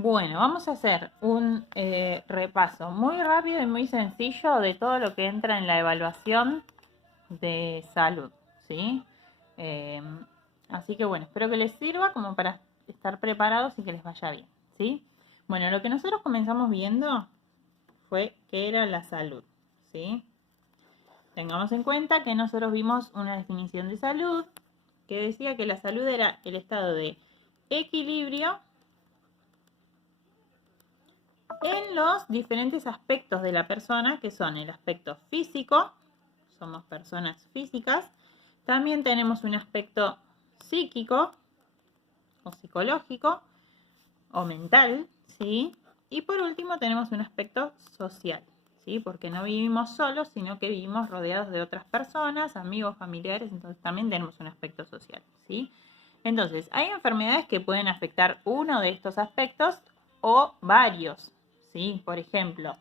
Bueno, vamos a hacer un repaso muy rápido y muy sencillo de todo lo que entra en la evaluación de salud, ¿sí? Eh, Así que bueno, espero que les sirva como para estar preparados y que les vaya bien, ¿sí? Bueno, lo que nosotros comenzamos viendo fue qué era la salud, ¿sí? Tengamos en cuenta que nosotros vimos una definición de salud que decía que la salud era el estado de equilibrio en los diferentes aspectos de la persona, que son el aspecto físico, somos personas físicas, también tenemos un aspecto psíquico o psicológico o mental, ¿sí? Y por último tenemos un aspecto social, ¿sí? Porque no vivimos solos, sino que vivimos rodeados de otras personas, amigos, familiares, entonces también tenemos un aspecto social, ¿sí? Entonces, hay enfermedades que pueden afectar uno de estos aspectos o varios, ¿sí? Por ejemplo,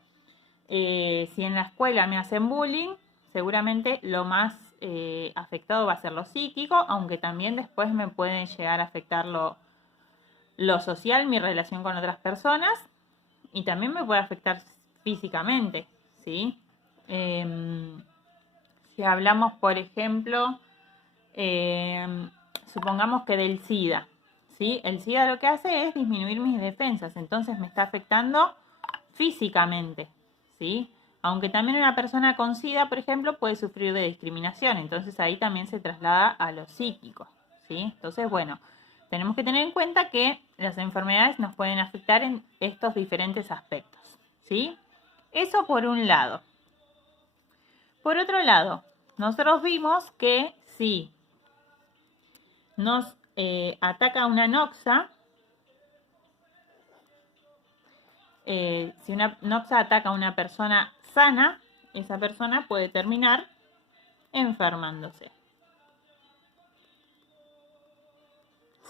si en la escuela me hacen bullying, seguramente lo más afectado va a ser lo psíquico, aunque también después me pueden llegar a afectar lo social, mi relación con otras personas, y también me puede afectar físicamente, ¿sí? Si hablamos, por ejemplo, supongamos que del SIDA, ¿sí? El SIDA lo que hace es disminuir mis defensas, entonces me está afectando físicamente, ¿sí? Aunque también una persona con SIDA, por ejemplo, puede sufrir de discriminación, entonces ahí también se traslada a lo psíquico, ¿sí? Entonces, bueno, tenemos que tener en cuenta que las enfermedades nos pueden afectar en estos diferentes aspectos, ¿sí? Eso por un lado. Por otro lado, nosotros vimos que si nos ataca una noxa, si una noxa ataca a una persona sana, esa persona puede terminar enfermándose.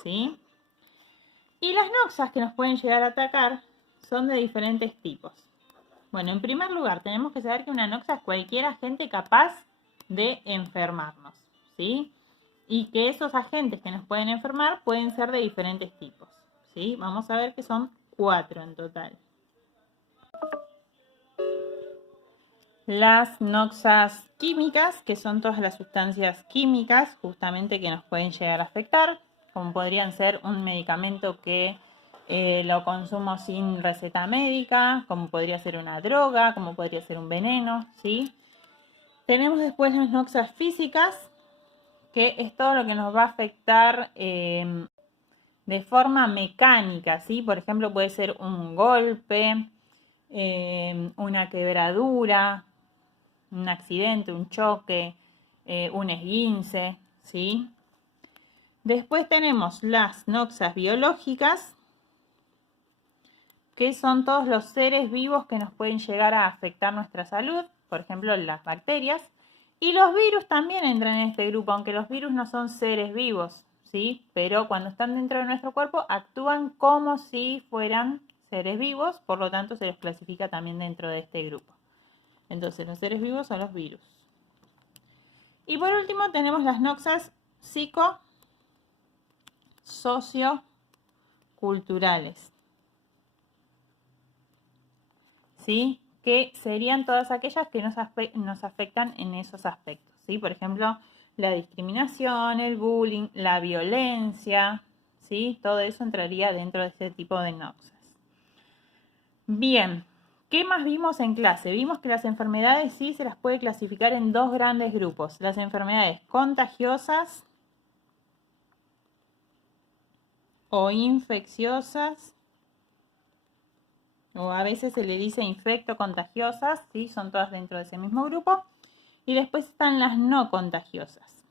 ¿Sí? Y las noxas que nos pueden llegar a atacar son de diferentes tipos. Bueno, en primer lugar, tenemos que saber que una noxa es cualquier agente capaz de enfermarnos, ¿sí? Y que esos agentes que nos pueden enfermar pueden ser de diferentes tipos, ¿sí? Vamos a ver que son 4 en total. Las noxas químicas, que son todas las sustancias químicas justamente que nos pueden llegar a afectar, como podrían ser un medicamento que lo consumo sin receta médica, como podría ser una droga, como podría ser un veneno, ¿sí? Tenemos después las noxas físicas, que es todo lo que nos va a afectar de forma mecánica, ¿sí? Por ejemplo, puede ser un golpe, una quebradura, un accidente, un choque, un esguince, ¿sí? Después tenemos las noxas biológicas, que son todos los seres vivos que nos pueden llegar a afectar nuestra salud, por ejemplo, las bacterias. Y los virus también entran en este grupo, aunque los virus no son seres vivos, ¿sí? Pero cuando están dentro de nuestro cuerpo actúan como si fueran seres vivos, por lo tanto se los clasifica también dentro de este grupo. Entonces, los seres vivos son los virus. Y por último tenemos las noxas psico-socioculturales, ¿sí? Que serían todas aquellas que nos afectan en esos aspectos, ¿sí? Por ejemplo, la discriminación, el bullying, la violencia, ¿sí? Todo eso entraría dentro de este tipo de noxas. Bien, ¿qué más vimos en clase? Vimos que las enfermedades sí se las puede clasificar en dos grandes grupos. Las enfermedades contagiosas o infecciosas, o a veces se le dice infecto-contagiosas, ¿sí? Son todas dentro de ese mismo grupo. Y después están las no contagiosas.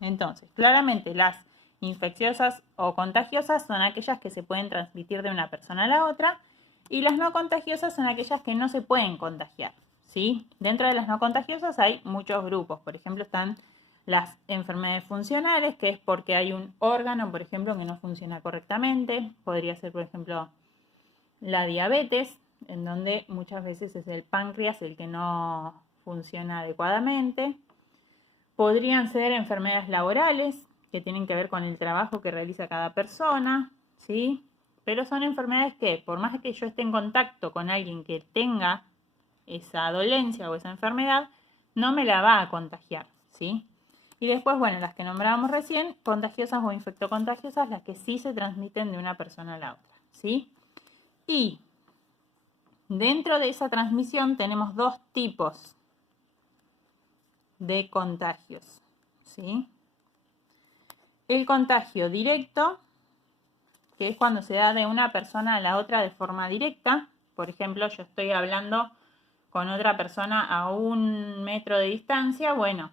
Entonces, claramente las infecciosas o contagiosas son aquellas que se pueden transmitir de una persona a la otra, y las no contagiosas son aquellas que no se pueden contagiar, ¿sí? Dentro de las no contagiosas hay muchos grupos. Por ejemplo, están las enfermedades funcionales, que es porque hay un órgano, por ejemplo, que no funciona correctamente. Podría ser, por ejemplo, la diabetes, en donde muchas veces es el páncreas el que no funciona adecuadamente. Podrían ser enfermedades laborales, que tienen que ver con el trabajo que realiza cada persona. ¿sí? Pero son enfermedades que, por más que yo esté en contacto con alguien que tenga esa dolencia o esa enfermedad, no me la va a contagiar, ¿sí? Y después, bueno, las que nombrábamos recién, contagiosas o infectocontagiosas, las que sí se transmiten de una persona a la otra, ¿sí? Y dentro de esa transmisión tenemos dos tipos de contagios, ¿sí? El contagio directo, que es cuando se da de una persona a la otra de forma directa. Por ejemplo, yo estoy hablando con otra persona a 1 metro de distancia. Bueno,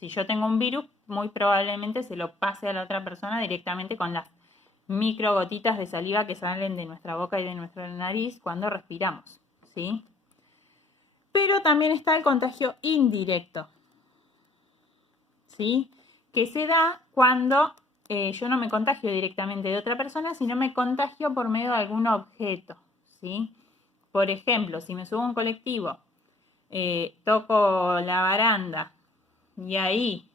si yo tengo un virus, muy probablemente se lo pase a la otra persona directamente con las micro gotitas de saliva que salen de nuestra boca y de nuestra nariz cuando respiramos, ¿sí? Pero también está el contagio indirecto, ¿sí? Que se da cuando yo no me contagio directamente de otra persona, sino me contagio por medio de algún objeto, ¿sí? Por ejemplo, si me subo a un colectivo, toco la baranda y ahí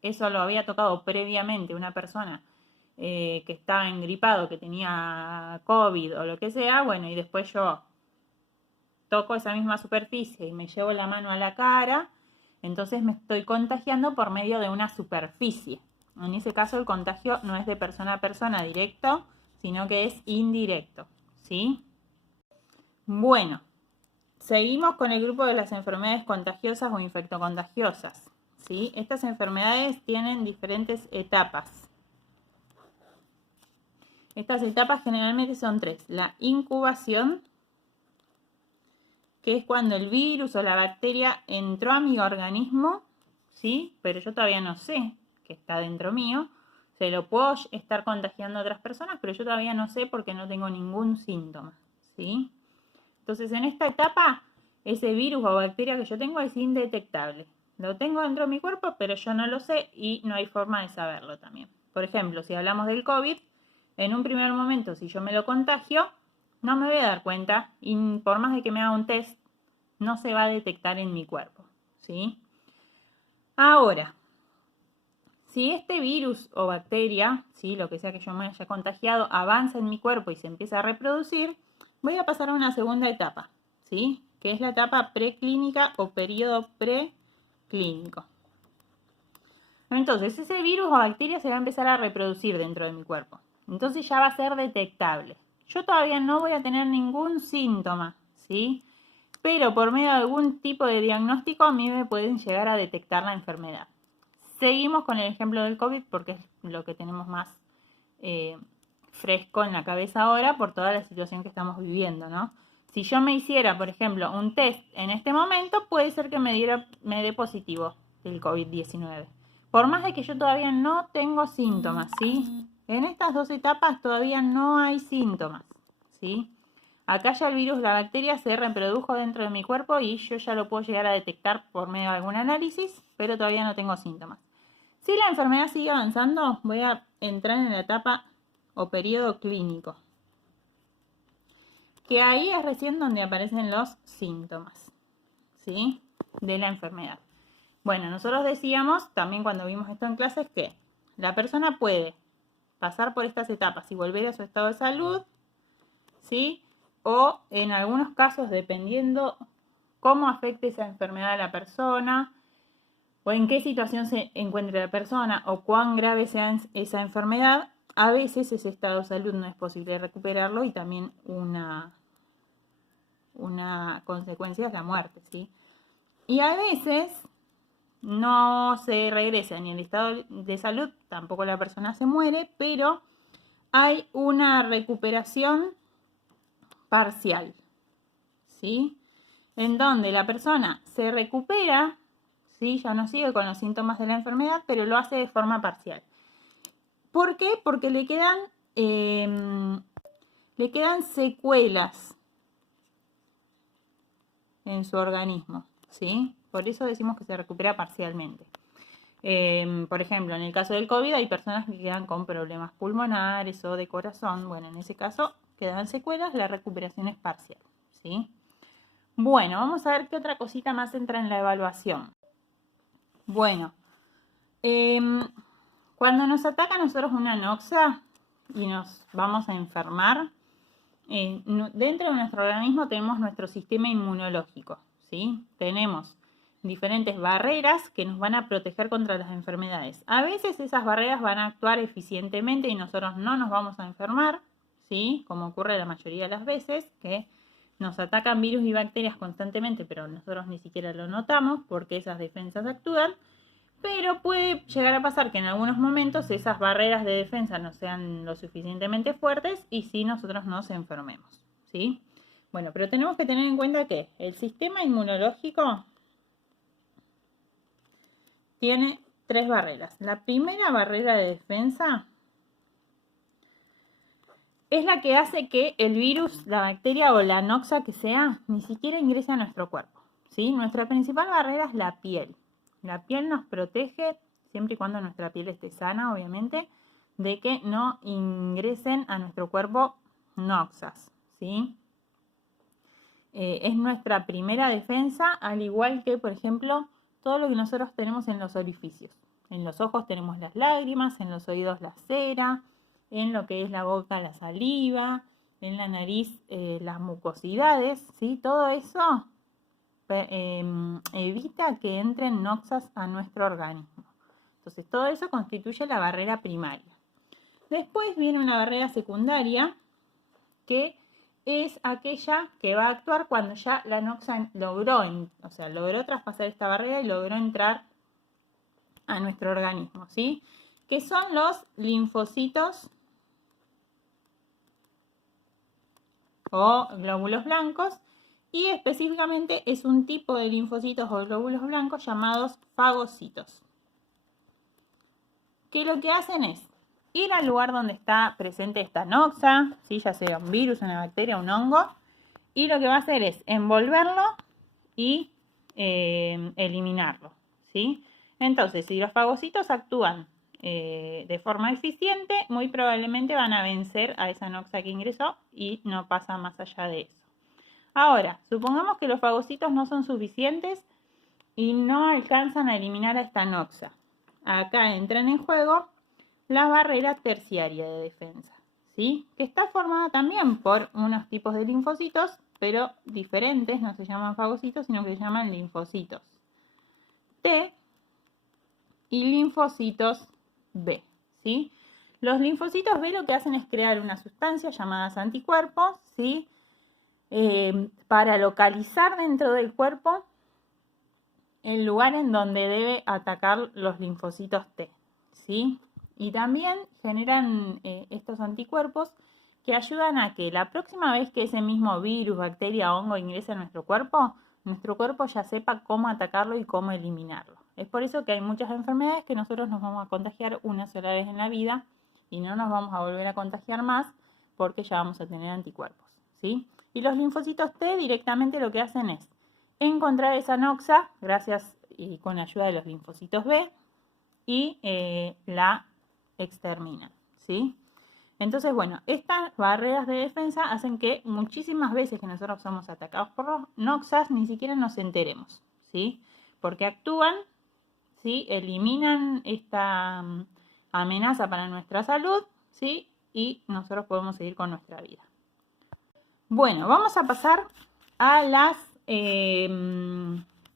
eso lo había tocado previamente una persona que estaba engripado, que tenía COVID o lo que sea, bueno, y después yo toco esa misma superficie y me llevo la mano a la cara, entonces me estoy contagiando por medio de una superficie. En ese caso el contagio no es de persona a persona directo, sino que es indirecto, ¿sí? Bueno, seguimos con el grupo de las enfermedades contagiosas o infectocontagiosas, ¿sí? Estas enfermedades tienen diferentes etapas. Estas etapas generalmente son 3. La incubación, que es cuando el virus o la bacteria entró a mi organismo, ¿sí? Pero yo todavía no sé que está dentro mío. Se lo puedo estar contagiando a otras personas, pero yo todavía no sé porque no tengo ningún síntoma, ¿sí? Entonces, en esta etapa, ese virus o bacteria que yo tengo es indetectable. Lo tengo dentro de mi cuerpo, pero yo no lo sé y no hay forma de saberlo también. Por ejemplo, si hablamos del COVID, en un primer momento, si yo me lo contagio, no me voy a dar cuenta y por más de que me haga un test, no se va a detectar en mi cuerpo, ¿sí? Ahora, si este virus o bacteria, ¿sí? Lo que sea que yo me haya contagiado, avanza en mi cuerpo y se empieza a reproducir, voy a pasar a una segunda etapa, ¿sí? Que es la etapa preclínica o periodo preclínico. Entonces, ese virus o bacteria se va a empezar a reproducir dentro de mi cuerpo. Entonces ya va a ser detectable. Yo todavía no voy a tener ningún síntoma, ¿sí? Pero por medio de algún tipo de diagnóstico a mí me pueden llegar a detectar la enfermedad. Seguimos con el ejemplo del COVID porque es lo que tenemos más fresco en la cabeza ahora por toda la situación que estamos viviendo, ¿no? Si yo me hiciera, por ejemplo, un test en este momento, puede ser que me dé positivo el COVID-19. Por más de que yo todavía no tengo síntomas, ¿sí? En estas dos etapas todavía no hay síntomas, ¿sí? Acá ya el virus, la bacteria se reprodujo dentro de mi cuerpo y yo ya lo puedo llegar a detectar por medio de algún análisis, pero todavía no tengo síntomas. Si la enfermedad sigue avanzando, voy a entrar en la etapa o periodo clínico, que ahí es recién donde aparecen los síntomas, ¿sí? De la enfermedad. Bueno, nosotros decíamos también cuando vimos esto en clases que la persona puede pasar por estas etapas y volver a su estado de salud, ¿sí? O en algunos casos, dependiendo cómo afecte esa enfermedad a la persona, o en qué situación se encuentre la persona, o cuán grave sea esa enfermedad, a veces ese estado de salud no es posible recuperarlo y también una consecuencia es la muerte, ¿sí? Y a veces no se regresa ni el estado de salud, tampoco la persona se muere, pero hay una recuperación parcial, ¿sí? En donde la persona se recupera, ¿sí? Ya no sigue con los síntomas de la enfermedad, pero lo hace de forma parcial. ¿Por qué? Porque le quedan secuelas en su organismo, ¿sí? Por eso decimos que se recupera parcialmente. Por ejemplo, en el caso del COVID hay personas que quedan con problemas pulmonares o de corazón. Bueno, en ese caso quedan secuelas, la recuperación es parcial, ¿sí? Bueno, vamos a ver qué otra cosita más entra en la evaluación. Bueno, cuando nos ataca a nosotros una anoxia, y nos vamos a enfermar, dentro de nuestro organismo tenemos nuestro sistema inmunológico, ¿sí? Tenemos diferentes barreras que nos van a proteger contra las enfermedades. A veces esas barreras van a actuar eficientemente y nosotros no nos vamos a enfermar, ¿sí? Como ocurre la mayoría de las veces, que nos atacan virus y bacterias constantemente, pero nosotros ni siquiera lo notamos porque esas defensas actúan. Pero puede llegar a pasar que en algunos momentos esas barreras de defensa no sean lo suficientemente fuertes y sí nosotros nos enfermemos, ¿sí? Bueno, pero tenemos que tener en cuenta que el sistema inmunológico tiene 3 barreras. La primera barrera de defensa es la que hace que el virus, la bacteria o la noxa que sea, ni siquiera ingrese a nuestro cuerpo, ¿sí? Nuestra principal barrera es la piel. La piel nos protege, siempre y cuando nuestra piel esté sana, obviamente, de que no ingresen a nuestro cuerpo noxas, ¿sí? Es nuestra primera defensa, al igual que, por ejemplo, todo lo que nosotros tenemos en los orificios. En los ojos tenemos las lágrimas, en los oídos la cera, en lo que es la boca la saliva, en la nariz las mucosidades, ¿sí? Todo eso evita que entren noxas a nuestro organismo. Entonces todo eso constituye la barrera primaria. Después viene una barrera secundaria que es aquella que va a actuar cuando ya la noxa logró traspasar esta barrera y logró entrar a nuestro organismo, ¿sí? Que son los linfocitos o glóbulos blancos, y específicamente es un tipo de linfocitos o glóbulos blancos llamados fagocitos, que lo que hacen es ir al lugar donde está presente esta noxa, ¿sí? Ya sea un virus, una bacteria, un hongo, y lo que va a hacer es envolverlo y eliminarlo, ¿sí? Entonces, si los fagocitos actúan de forma eficiente, muy probablemente van a vencer a esa noxa que ingresó y no pasa más allá de eso. Ahora, supongamos que los fagocitos no son suficientes y no alcanzan a eliminar a esta noxa. Acá entran en juego la barrera terciaria de defensa, ¿sí? Que está formada también por unos tipos de linfocitos, pero diferentes, no se llaman fagocitos, sino que se llaman linfocitos T y linfocitos B, ¿sí? Los linfocitos B lo que hacen es crear una sustancia llamada anticuerpos, ¿sí? Para localizar dentro del cuerpo el lugar en donde debe atacar los linfocitos T, ¿sí? Y también generan estos anticuerpos que ayudan a que la próxima vez que ese mismo virus, bacteria o hongo ingrese a nuestro cuerpo ya sepa cómo atacarlo y cómo eliminarlo. Es por eso que hay muchas enfermedades que nosotros nos vamos a contagiar una sola vez en la vida y no nos vamos a volver a contagiar más porque ya vamos a tener anticuerpos, ¿sí? Y los linfocitos T directamente lo que hacen es encontrar esa noxa gracias y con ayuda de los linfocitos B y la exterminan, ¿sí? Entonces, bueno, estas barreras de defensa hacen que muchísimas veces que nosotros somos atacados por los noxas ni siquiera nos enteremos, ¿sí? Porque actúan, ¿sí? Eliminan esta amenaza para nuestra salud, ¿sí? Y nosotros podemos seguir con nuestra vida. Bueno, vamos a pasar a las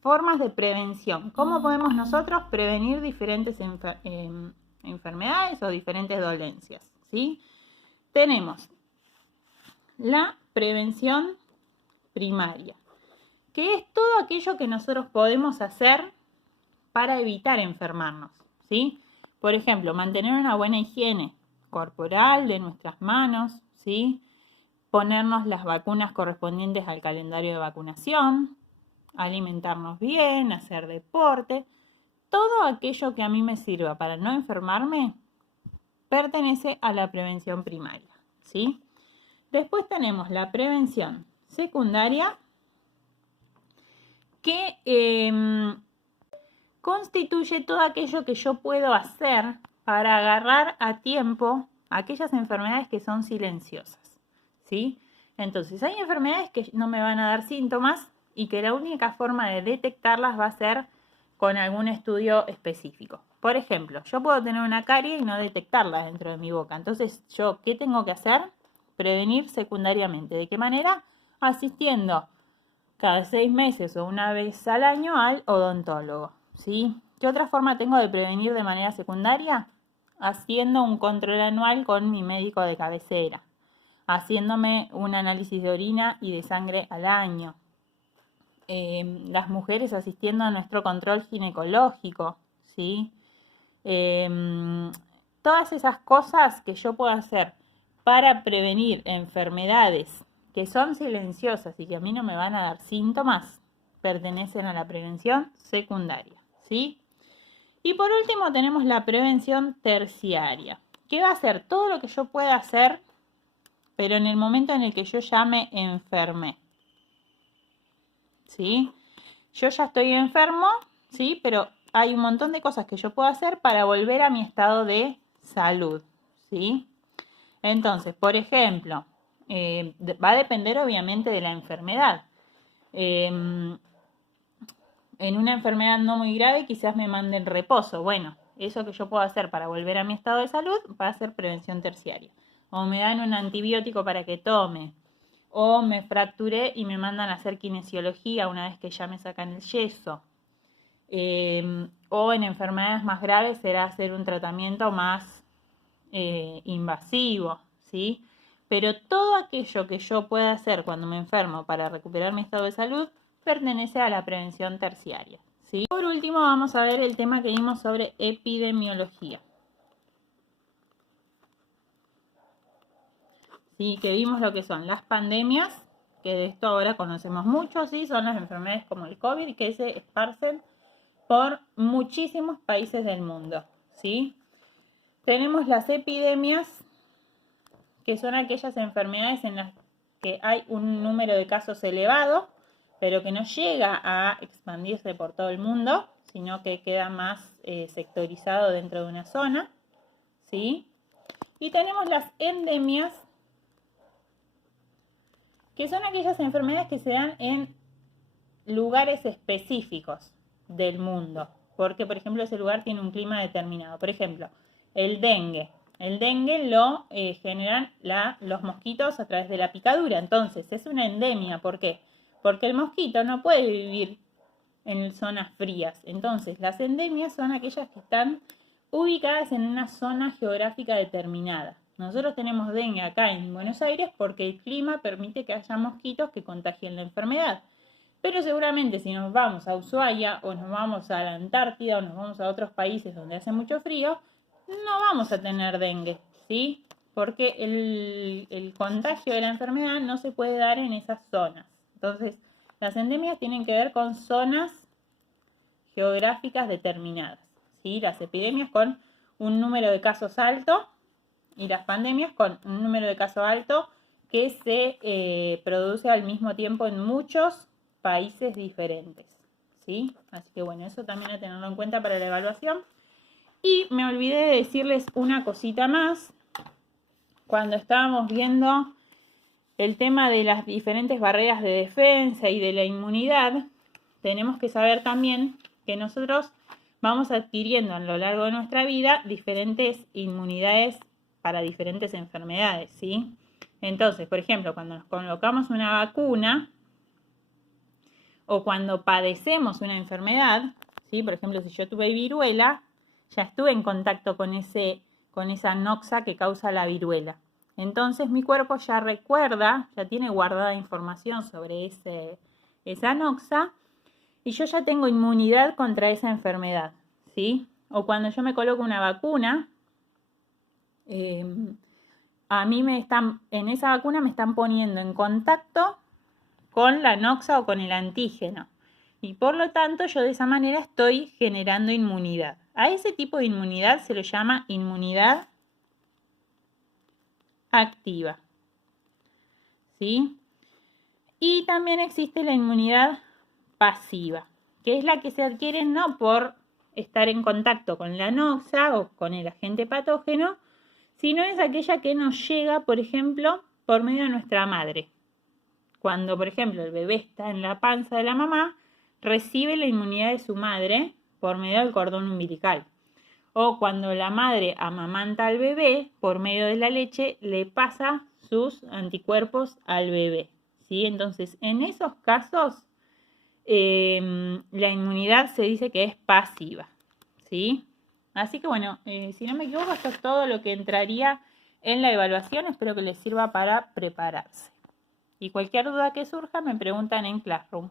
formas de prevención. ¿Cómo podemos nosotros prevenir diferentes enfermedades o diferentes dolencias? ¿Sí? Tenemos la prevención primaria, que es todo aquello que nosotros podemos hacer para evitar enfermarnos, ¿sí? Por ejemplo, mantener una buena higiene corporal de nuestras manos, ¿sí? Ponernos las vacunas correspondientes al calendario de vacunación, alimentarnos bien, hacer deporte. Todo aquello que a mí me sirva para no enfermarme pertenece a la prevención primaria, ¿sí? Después tenemos la prevención secundaria, que constituye todo aquello que yo puedo hacer para agarrar a tiempo aquellas enfermedades que son silenciosas, ¿sí? Entonces, hay enfermedades que no me van a dar síntomas y que la única forma de detectarlas va a ser con algún estudio específico. Por ejemplo, yo puedo tener una carie y no detectarla dentro de mi boca. Entonces, ¿qué tengo que hacer? Prevenir secundariamente. ¿De qué manera? Asistiendo cada 6 meses o una vez al año al odontólogo, ¿sí? ¿Qué otra forma tengo de prevenir de manera secundaria? Haciendo un control anual con mi médico de cabecera, haciéndome un análisis de orina y de sangre al año. Las mujeres asistiendo a nuestro control ginecológico, ¿sí? Todas esas cosas que yo puedo hacer para prevenir enfermedades que son silenciosas y que a mí no me van a dar síntomas, pertenecen a la prevención secundaria, ¿sí? Y por último tenemos la prevención terciaria, que va a ser todo lo que yo pueda hacer, pero en el momento en el que yo ya me enfermé, ¿sí? Yo ya estoy enfermo, ¿sí? Pero hay un montón de cosas que yo puedo hacer para volver a mi estado de salud, ¿sí? Entonces, por ejemplo, va a depender obviamente de la enfermedad. En una enfermedad no muy grave quizás me manden reposo. Bueno, eso que yo puedo hacer para volver a mi estado de salud va a ser prevención terciaria. O me dan un antibiótico para que tome. O me fracturé y me mandan a hacer kinesiología una vez que ya me sacan el yeso. O en enfermedades más graves será hacer un tratamiento más invasivo, ¿sí? Pero todo aquello que yo pueda hacer cuando me enfermo para recuperar mi estado de salud pertenece a la prevención terciaria, ¿sí? Por último vamos a ver el tema que vimos sobre epidemiología, ¿sí? Que vimos lo que son las pandemias, que de esto ahora conocemos mucho, ¿sí? Son las enfermedades como el COVID que se esparcen por muchísimos países del mundo, ¿sí? Tenemos las epidemias, que son aquellas enfermedades en las que hay un número de casos elevado, pero que no llega a expandirse por todo el mundo, sino que queda más sectorizado dentro de una zona, ¿sí? Y tenemos las endemias, que son aquellas enfermedades que se dan en lugares específicos del mundo, porque por ejemplo ese lugar tiene un clima determinado. Por ejemplo, el dengue. El dengue lo generan los mosquitos a través de la picadura. Entonces es una endemia. ¿Por qué? Porque el mosquito no puede vivir en zonas frías. Entonces las endemias son aquellas que están ubicadas en una zona geográfica determinada. Nosotros tenemos dengue acá en Buenos Aires porque el clima permite que haya mosquitos que contagien la enfermedad. Pero seguramente si nos vamos a Ushuaia o nos vamos a la Antártida o nos vamos a otros países donde hace mucho frío, no vamos a tener dengue, ¿sí? Porque el contagio de la enfermedad no se puede dar en esas zonas. Entonces, las endemias tienen que ver con zonas geográficas determinadas, ¿sí? Las epidemias con un número de casos alto y las pandemias con un número de casos alto que se produce al mismo tiempo en muchos países diferentes, ¿sí? Así que bueno, eso también a tenerlo en cuenta para la evaluación. Y me olvidé de decirles una cosita más. Cuando estábamos viendo el tema de las diferentes barreras de defensa y de la inmunidad, tenemos que saber también que nosotros vamos adquiriendo a lo largo de nuestra vida diferentes inmunidades para diferentes enfermedades, ¿sí? Entonces, por ejemplo, cuando nos colocamos una vacuna o cuando padecemos una enfermedad, ¿sí? Por ejemplo, si yo tuve viruela, ya estuve en contacto con esa noxa que causa la viruela. Entonces mi cuerpo ya recuerda, ya tiene guardada información sobre esa noxa y yo ya tengo inmunidad contra esa enfermedad, ¿sí? O cuando yo me coloco una vacuna, a mí en esa vacuna me están poniendo en contacto con la noxa o con el antígeno. Y por lo tanto yo de esa manera estoy generando inmunidad. A ese tipo de inmunidad se lo llama inmunidad activa, ¿sí? Y también existe la inmunidad pasiva, que es la que se adquiere no por estar en contacto con la noxa o con el agente patógeno, sino es aquella que nos llega, por ejemplo, por medio de nuestra madre. Cuando, por ejemplo, el bebé está en la panza de la mamá, recibe la inmunidad de su madre por medio del cordón umbilical. O cuando la madre amamanta al bebé, por medio de la leche, le pasa sus anticuerpos al bebé, ¿sí? Entonces, en esos casos, la inmunidad se dice que es pasiva, ¿sí? Así que bueno, si no me equivoco, esto es todo lo que entraría en la evaluación. Espero que les sirva para prepararse. Y cualquier duda que surja me preguntan en Classroom.